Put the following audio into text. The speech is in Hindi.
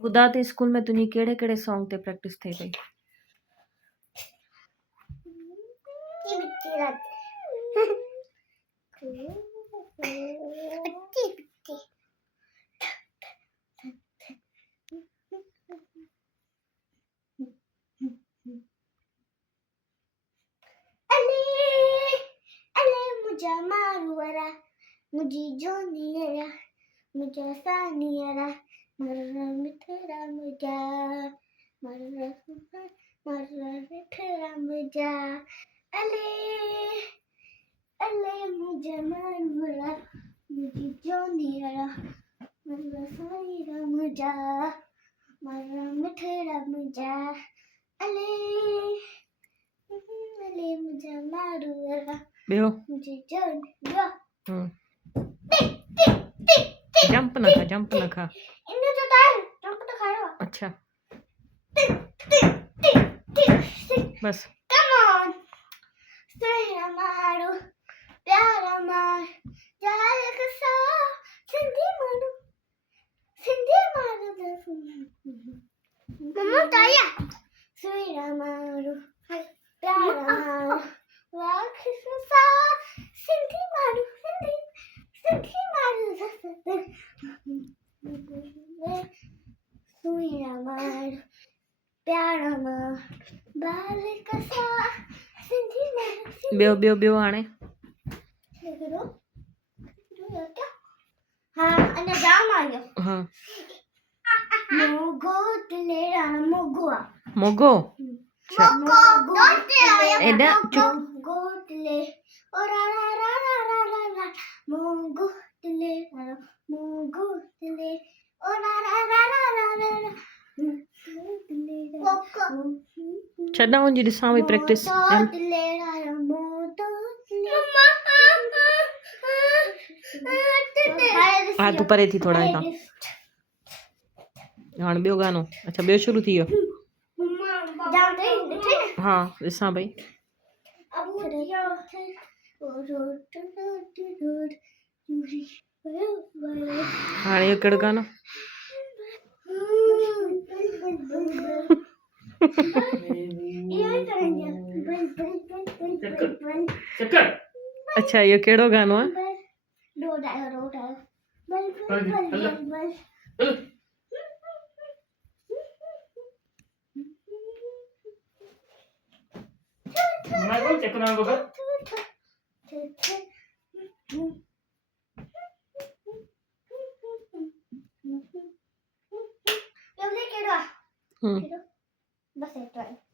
गुजराती स्कूल में तुझी केड़े केड़े सॉन्ग ते प्रैक्टिस थई पई? मुझा मारुवरा मुझी जोनियरा मुझा सानियरा मर्रा मिठरा मुझा मर्रा मिठरा मुझा अले अले मुझा मारुवरा मुझी जोनियरा मर्रा सानियरा मुझा मर्रा मिठरा मुझा अले अले मुझा मारुवरा बेहो मुझी जोनियरा जंप न खा इन्हें तो तार जंप तो खाओ अच्छा बस कम ऑन सैया मारो प्यारा मार जाल कसा सिंधी मारो मम्मा ताया सैया मारो प्यारा मार वाख कसा सिंधी मारो सिंधी मारो सैया मारो प्यारा मार बाल कसा सिंधी मारो बेहो हाणे करो क्या हाँ अन्य जाम आ गया हाँ मोगो तलेरा मोगुआ मोगो एडा मोगो तले ओ रा रा रा रा रा रा रा मोगो तले ओ रा रा रा रा रा रा रा छॾा हुनजी ॾिसां वई प्रैक्टिस हाँ तू परे थी थोड़ा हितां हाणे ॿियो गानो अच्छा ॿियो शुरू थी वियो हाँ ॾिसां पई हाणे इहो कहिड़ो गानो अच्छा इहो कहिड़ो गानो आहे बस